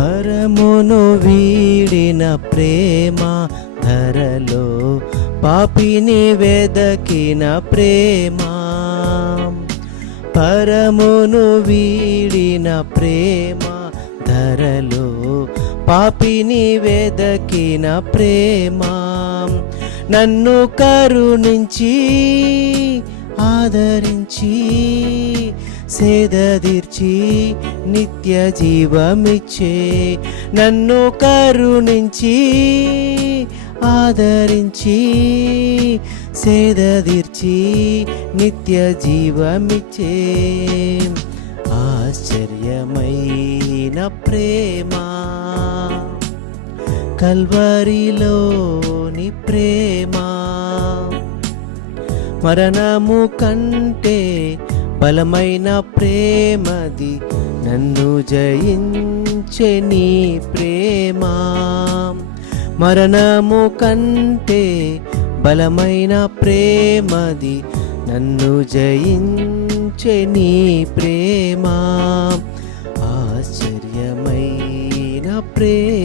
పరమును వీడిన ప్రేమ, ధరలో పాపిని వెదకిన ప్రేమ. పరమును వీడిన ప్రేమ, ధరలో పాపిని వెదకిన ప్రేమ. నన్ను కరుణించి ఆదరించి సేదదీర్చి నిత్య జీవమిచ్చే. నన్ను కరుణించి ఆదరించి సేదదీర్చి నిత్య జీవమిచ్చే. ఆశ్చర్యమైన ప్రేమ, కల్వరిలోని ప్రేమ. మరణము కంటే బలమైన ప్రేమది, నన్ను జయించే నీ ప్రేమ. మరణము కంటే బలమైన ప్రేమది, నన్ను జయించే నీ ప్రేమ. ఆశ్చర్యమైన ప్రేమ.